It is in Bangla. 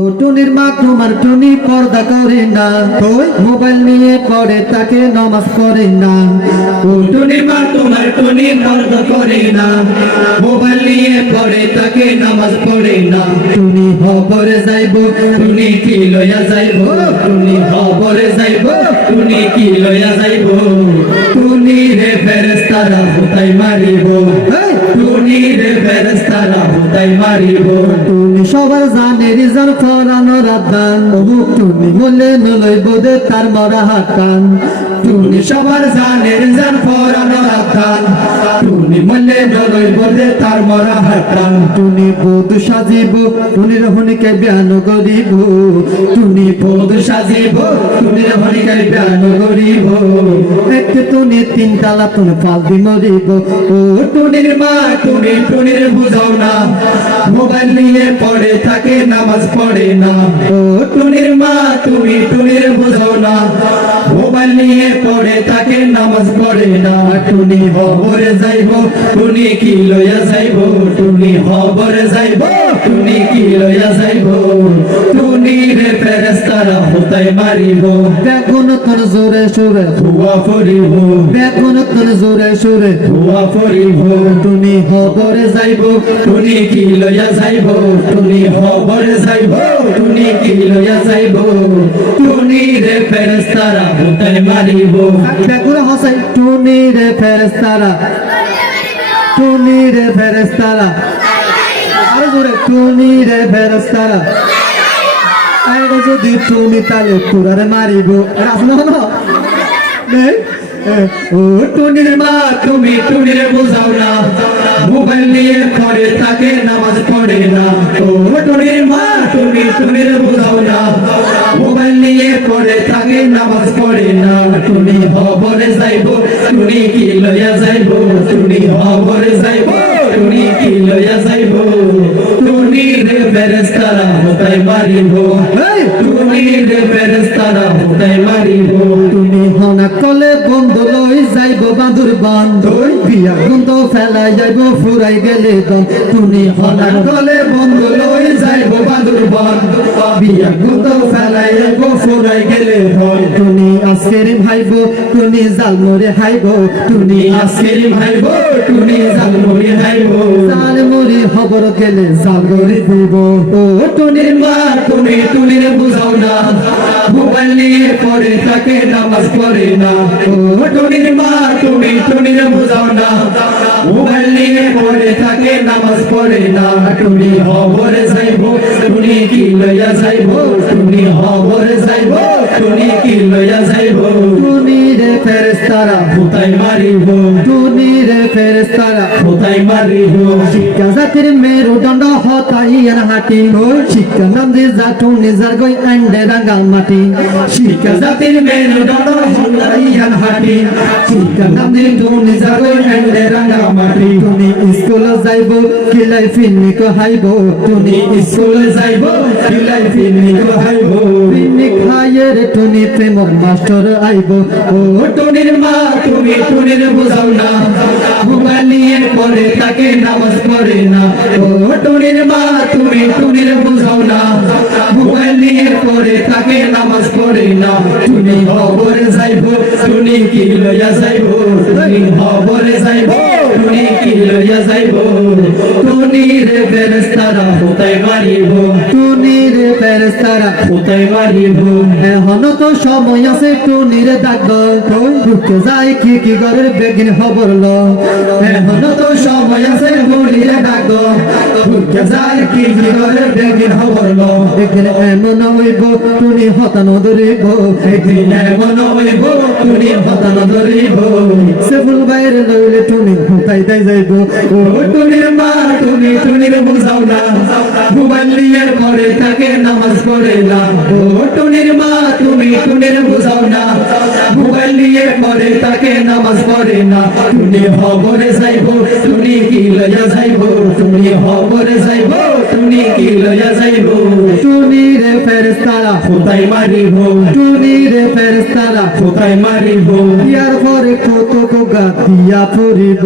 ও টুনির মা তোমার টুনি পর্দা করে না। মোবাইল নিয়ে পড়ে তাকে নমাজ পড়ে না। ও টুনি মা তোমার টুনি বন্ধ করে না। মোবাইল নিয়ে পড়ে তাকে নামাজ পড়ে না। টুনি হবরে যাইব, টুনি কি লইয়া যাইব? টুনি খবরে যাইব, টুনি কি লইয়া যাইব? টুনি রে ফেরেস্তারা হুতাই মারিব। হুতাই মারিব টুনি সবার জানে রিজাল ফরানো রাতান অমুক তুমি মূল্যে নলই বোধে তার মরা হাতান তুমি সবার জানে জান ফরানোর রাতান টুনি মল্লে নলই বদে তার মরা হাটান টুনি বোধ সাজিব টুনির হনিকে বিয়ান করিব। টুনি বোধ সাজিব টুনির হরিকাই ব্যান করিব। একটি টুনি তিন তালা তুমি ফালদি মরিব। ও টুনির মা তুমি টুনির বুঝাও না। মোবাইল নিয়ে পড়ে থাকে, নামাজ পড়ে না। ও টুনির মা তুমি টুনির বুঝাও না। মোবাইল নিয়ে পড়ে থাকে, নামাজ পড়ে না, টুনি হবরে যাইব, টুনি কি লইয়া যাইব, টুনি হবরে যাইব, টুনি কি লইয়া যাইব, টুনি রে ফেরেস্তারা হতাই মারিব বেগুন তোর জোরে সুরে। হুয়া ফরিব বেগুন তোর জোরে সুরে। ফরিব টুনি হবরে যাইব। টুনি কি লইয়া যাইব? টুনি হবরে যাইব। টুনি কি লইয়া যাইব? টুনি রে ফেরেস্তারা হুতাই মারিব বেগুন হসাই। টুনি রে ফেরেস্তারা টুনি রে ফেরেস্তারা আরও জোরে। টুনি রে ফেরেস্তারা আরে যদি টুনি তালে পুরারে মারিব। আসলো না ও টুনির মা, তুমি টুনির বুঝাও না। মোবাইল নিয়ে পড়ে তাকে নামাজ পড়ে না। ও টুনির মা, তুমি টুনির বুঝাও না। মোবাইল নিয়ে পড়ে তাকে নামাজ পড়ে না। টুনি হবরে যাইব, টুনি কি লইয়া যাইব? টুনি হবরে যাইব। টুনি কি লইয়া যাইব। তুমি রে ফেরেস্তারা হতাই মারিব। তুমি রে ফেরেস্তারা হতাই মারিব। তুমি হনা কলে বন্ধ লই যাইব বাঁধুর বান্ধ বিয়া গন্ধ ফেলাই যাইব ফুরাই গেলে দম তুমি হনা কলে বন্ধ বন্ধু বিয়া। তুমি আজকের ভাইব তুমি জাল মরে হাইব। টুনি আসির ভাইব, টুনি জালমুড়ি হাইব। জাল মরে খবর গেলে জাল করে দিব। ও টুনির মা তুমি টুনির বুঝাও না। মোবাইল নিয়ে পড়ে তাকে নামাজ পড়ে না। ও টুনির মা তুমি টুনির বুঝাও না। মোবাইল নিয়ে তাকে নামাজ পড়ে না, টুনি হবরে যাইব, টুনি কি লইয়া যাইব, টুনি হবরে যাইব, টুনি কি লইয়া যাইব তুমি ভূতাই মারিব তুমি রে ফেরেস্তারা ভূতাই মারিব শিক্ষা জাতির মেরুদণ্ড হতাইয়ার হাটি। শিক্ষা নাম যে জাটু নিজার গই আন্ডে রাঙ্গা মাটি। শিক্ষা জাতির মেরুদণ্ড হলাইয়ান হাটি। শিক্ষা নামে টুনি যাবে এন্ডে রাঙ্গা মাটি। তুমি স্কুল যাইব কিলাই ফিনি হাইব? তুমি স্কুলে যাইব কিলাই ফিনি হাইব? খাইয়ের টুনি প্রেম মাস্টার আইব। ও টুনির মা, তুমি টুনির বুঝাও না। নিয়ে পড়ে তাকে নামাজ পড়ে না। ও টুনির মা, তুমি টুনির বুঝাও না। নিয়ে পড়ে তাকে নামাজ পড়ে না। টুনি হবরে যাইব, টুনি কি লইয়া যাইব? টুনি হবরে যাইব, টুনি কি লইয়া যাইব? টুনি রে ফেরেস্তারা হতাই মারিব। টুনি ফেরেস্তারা এখন তো সময় আছে টুনির দাগ ঢুকে যায় কি কি ঘরের বেগিন খবর ল এখন তো সময় আছে বলিয়া ডাক ঢুকে যায় কি করে বেগিন খবর লো একদিন এমন হইব টুনি হতানো ধরিব একদিন এমন হইব তুমি হতান ধরিব সে ফুল বাইরে লইলে টুনি হুতাই তাই যাইব ও টুনির মা, তুমি টুনির বুঝাও না। মোবাইল নিয়ে পরে তাকে নামাজ পড়ে না। ও তুমি না। তুমি তুমি কি লইয়া যাইব তুমি হবরে যাইব তুমি কি লইয়া যাইব? টুনি রে ফেরেস্তারা কোথায় মারিব টুনি রে ফেরেস্তারা কোথায় মারিব। ইয়ার পরে কত গা দিয়া ফুরিব